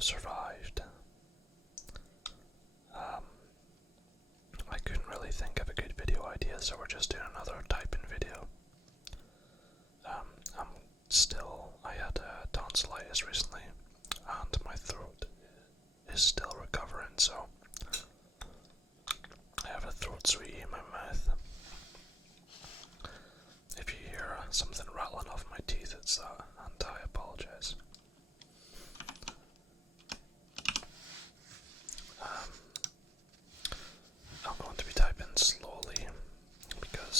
have survived. I couldn't really think of a good video idea, so we're just doing another typing video. I had tonsillitis recently, and my throat is still recovering, so I have a throat sweetie in my mouth. If you hear something rattling off my teeth, it's that, and I apologize. I'm going to be typing slowly because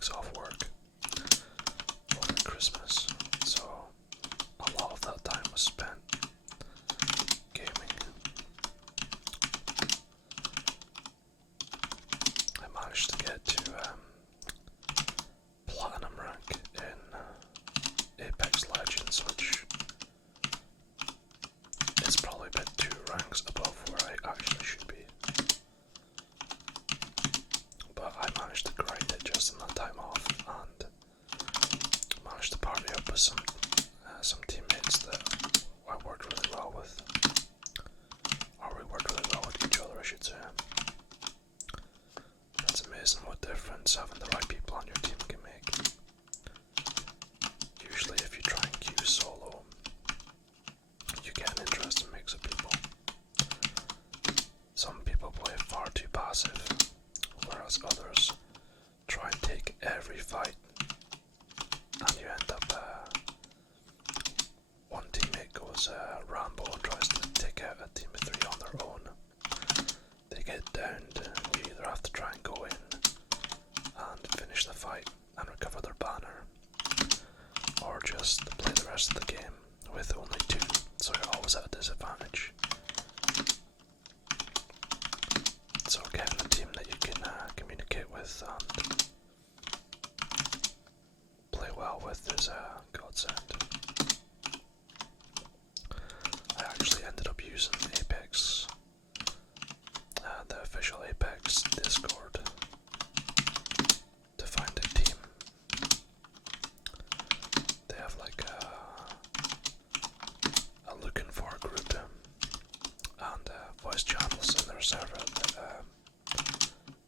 weeks off work over Christmas, so a lot of that time was spent gaming. I managed to get to Platinum rank in Apex Legends, which is probably a bit 2 ranks above where I actually should be. But I managed to grind it just in that time off and managed to party up with some teammates that I worked really well with. Or we worked really well with each other, I should say. It's amazing what difference having the right people on your team can make. Usually if you try and queue solo, you get an interesting mix of people. Some people play far too passive, whereas others try and take every fight, and you end up one teammate goes Rambo and tries to take out a team of 3 on their own. They get downed, and you either have to try and go in and finish the fight and recover their banner, or just play the rest of the game with only 2, so you're always at a disadvantage. So getting a team that you can communicate with and play well with is a godsend. I actually ended up using Apex, the official Apex Discord, to find a team. They have like a looking for group and voice channels in their server that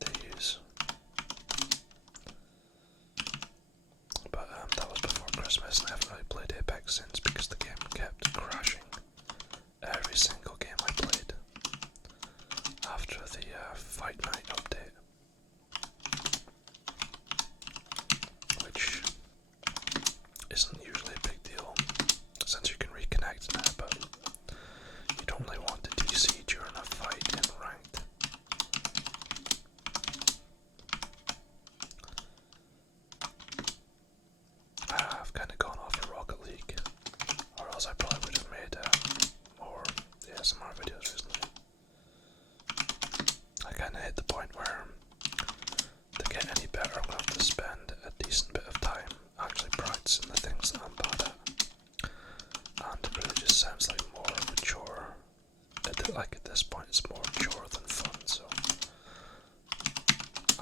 they use. But that was before Christmas, and I haven't really played Apex since because the game kept crashing every single game I played after the Fight Night update, which isn't usually a big deal since you can reconnect now, but you don't really want to DC during a fight in ranked. I've kind of gone off of Rocket League, or else I probably would have made more ASMR videos recently. I kind of hit the point where to get any better I'm going to have to spend a decent bit of time actually practicing the things that I'm bad at. And it really just sounds like more of a chore. Like at this point it's more chore than fun, so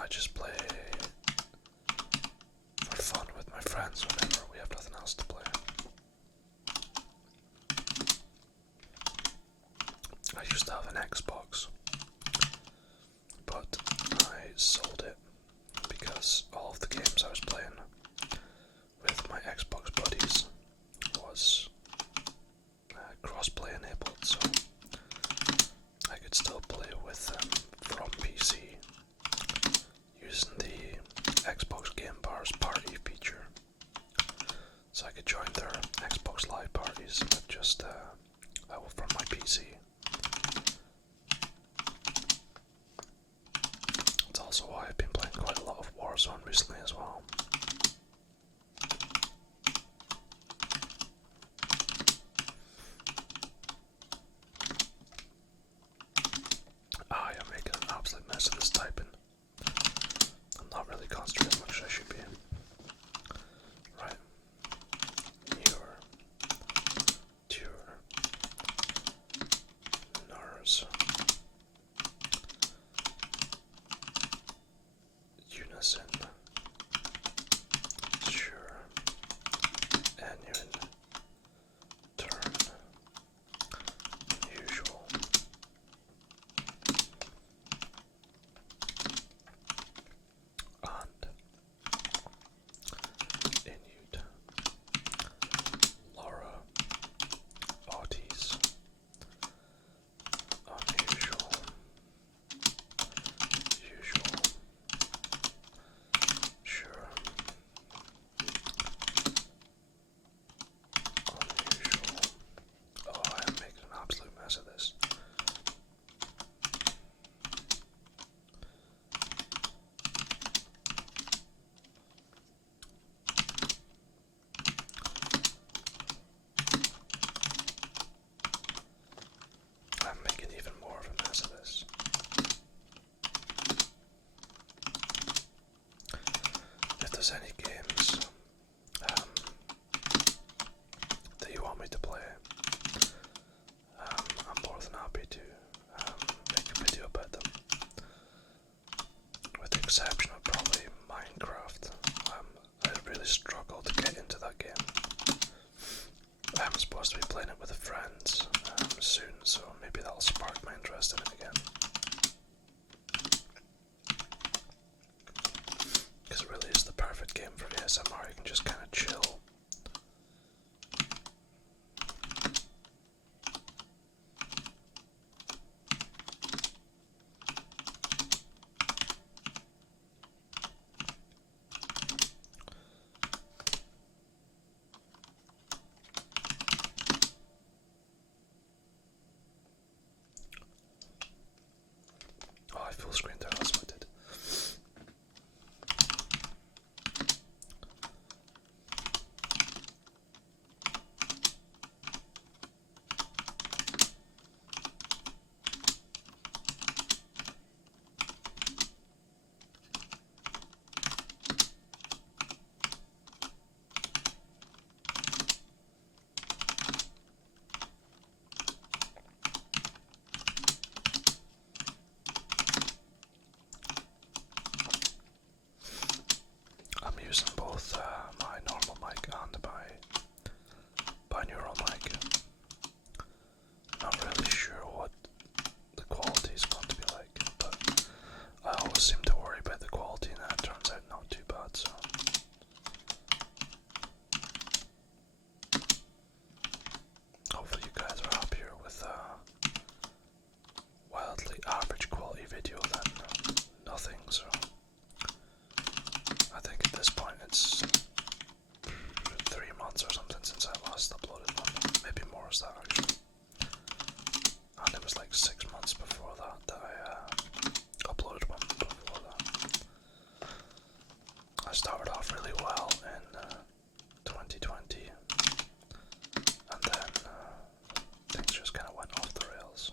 I just play for fun with my friends whenever we have nothing else to play. I used to have an Xbox, but I sold it because all of the games I was playing with my Xbox buddies was crossplay enabled, so I could still play with them from PC using the Xbox Game Bar's party feature. So I could join any games that you want me to play, I'm more than happy to make a video about them. With the exception of probably Minecraft. I really struggle to get into that game. I'm supposed to be playing it with friends soon, so maybe that'll spark my interest in it again. Because it really is the perfect game for ASMR. You can just kind of chill. Oh, I full screen there, that's what I did. I'm using both my normal mic and my binaural mic. Not really sure what the quality is going to be like, but I always seem to worry about the quality, and it turns out not too bad. So hopefully you guys are happier with wildly average quality video than nothing. So I think at this point it's 3 months or something since I last uploaded one. Maybe more is that actually. And it was like 6 months before that I uploaded one before that. I started off really well in 2020, and then things just kind of went off the rails.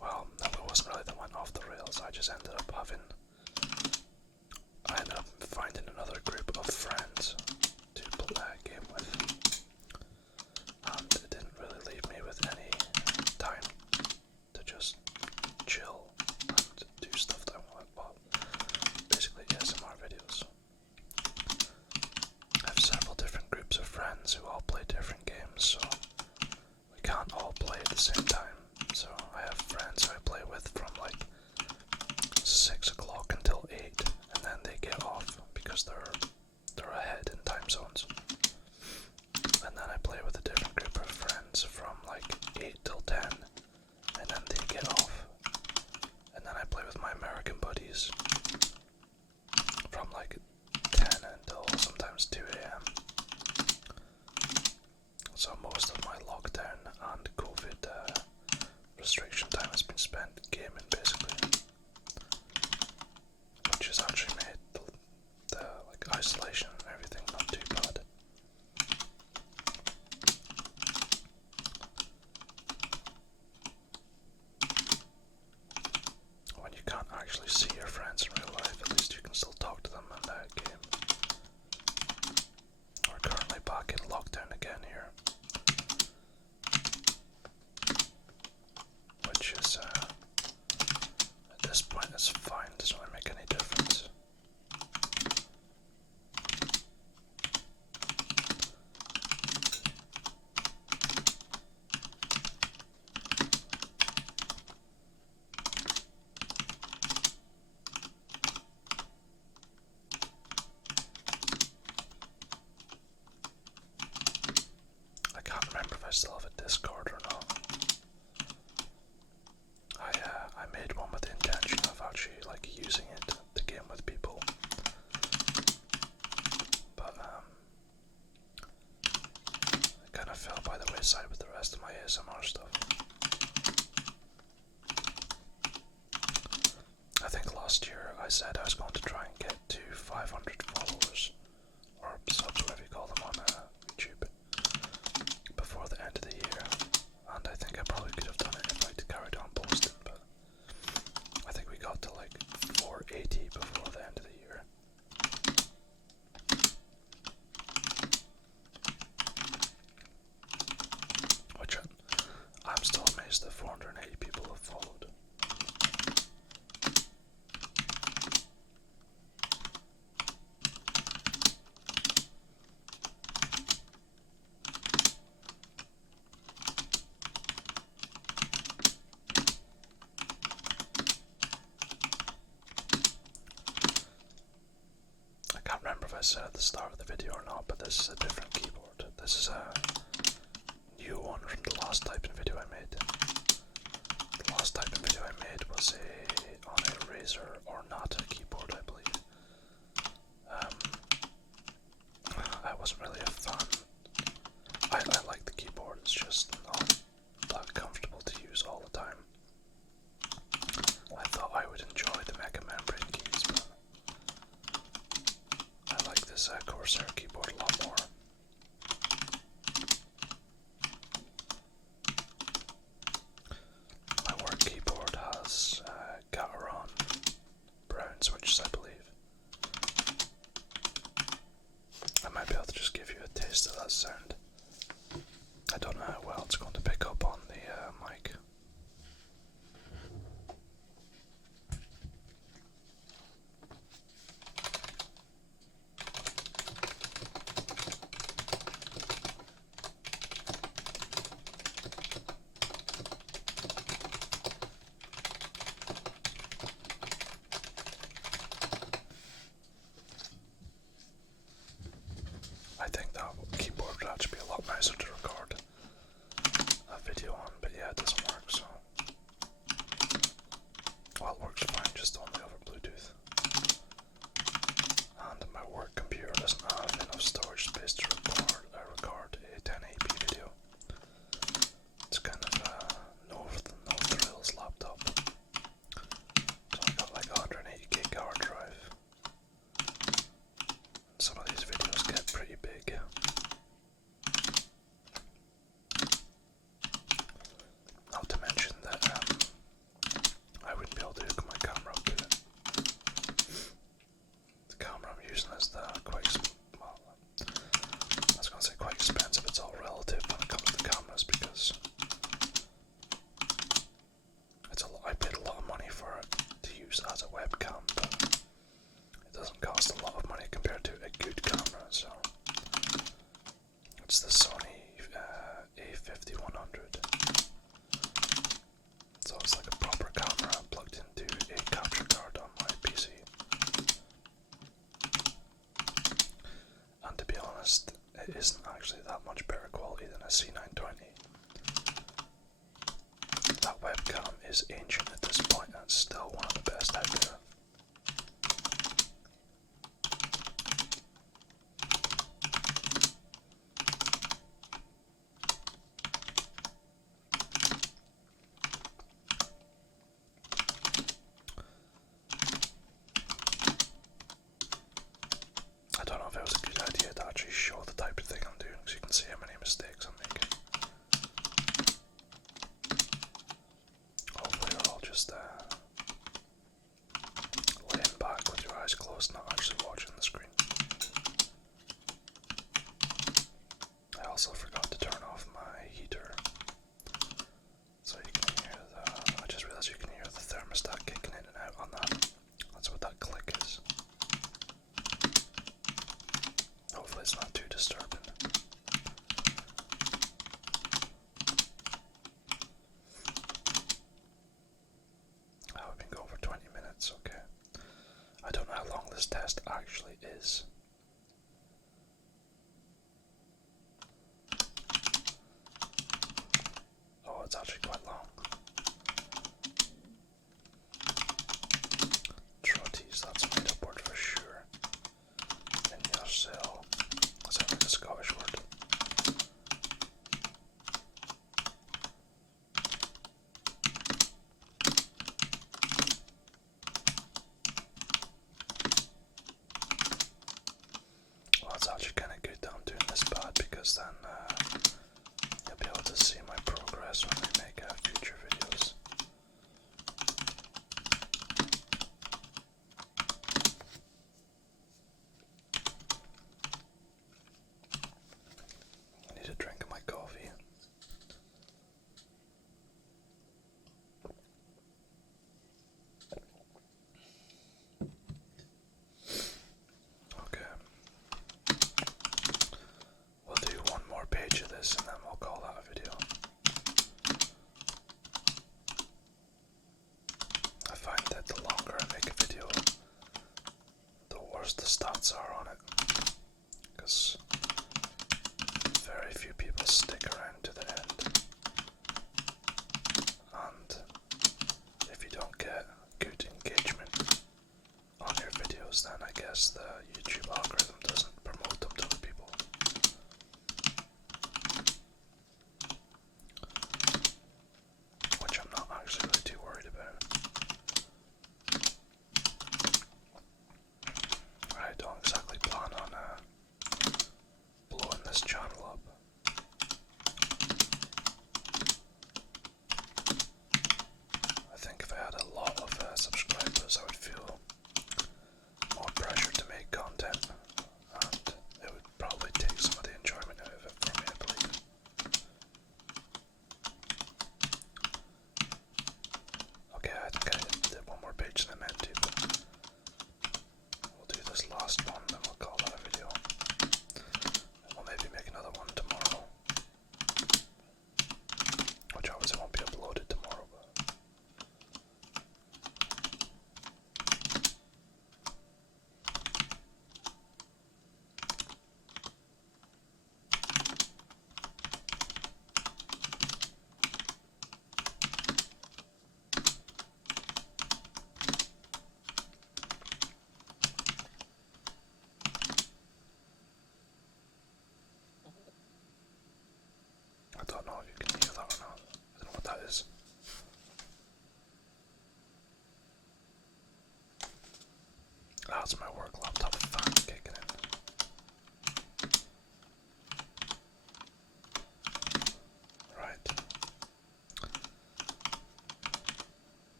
Well, no, it wasn't really that went off the rails. I just ended up finding another group of friends to play a game with, and it didn't really leave me with any time to just chill and do stuff that I want. Well, basically ASMR videos. I have several different groups of friends who all play different games, so we can't all play at the same time. So I have friends who I play with from like 6 o'clock until 8, and then they get off because they're ahead in time zones. And then I play with a different group of friends from like 8 till 10, and then they get off. And then I play with my American buddies from like 10 until sometimes 2 a.m. So most of my lockdown and COVID restriction time has been spent gaming, basically, which has actually made the like isolation and everything not too bad. When you can't actually see your friends in real life, at least you can still talk to them in that game. We're currently back in lockdown again here, which is at this point it's fine, doesn't really make any difference. I can't remember if I still have a Discord or not. I made one with the intention of actually like using it to game with people, but it kind of fell by the wayside with the rest of my ASMR stuff. I think last year I said I was going to try and get to 500 followers, or subs, whatever you call them, on YouTube before the end of the year, and I think I probably could have done it if I'd carried on if I said at the start of the video or not, but this is a different keyboard. This is a new one from the last typing video I made. The last typing video I made was on a Razer Ornata keyboard, I believe. I wasn't really a fan. I like the keyboard, it's just not that comfortable to use all the time. I thought I would enjoy the Mega Membrane keys, but I like this Corsair keyboard a lot more. My work keyboard has Gateron brown switches, I believe. I might be able to just give you a taste of that sound. I don't know how well it's going to pick up on the mic. I think that keyboard would actually be a lot nicer to record a video on, but yeah, it doesn't work, so. Well, it works fine, just only over Bluetooth. And my work computer doesn't have enough storage space to record a 1080p video. It's kind of a no frills laptop. So I got like 180 gig hard drive. Some of these videos get pretty big. Not to mention that I wouldn't be able to hook my camera up to it. The camera I'm using is I was going to say quite expensive. It's all relative when it comes to cameras because I paid a lot of money for it to use as a webcam, but it doesn't cost a lot of money compared to a good camera, so it's the Sony A5100. So it's like a proper camera plugged into a capture card on my PC. And to be honest, it isn't actually that much better quality than a C920. That webcam is ancient at this point and it's still one of the best out there. I don't know if it was a good idea to actually show the type of thing I'm doing, because you can see how many mistakes I'm making. Hopefully you're all just laying back with your eyes closed, not actually watching the screen. I also forgot to turn off my heater, so you can hear I just realized you can hear the thermostat kicking in and out on that. That's what that click is. Hopefully it's not too disturbing. I've been going for 20 minutes, okay. I don't know how long this test actually is. Oh, it's actually quite long. Trotties, that's made up word for sure. In your cell. That's like a Scottish word.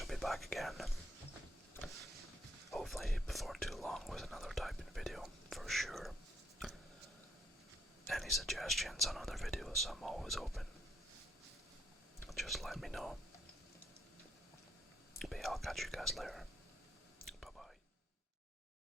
shall be back again. Hopefully before too long with another typing video, for sure. Any suggestions on other videos, I'm always open. Just let me know. But yeah, I'll catch you guys later.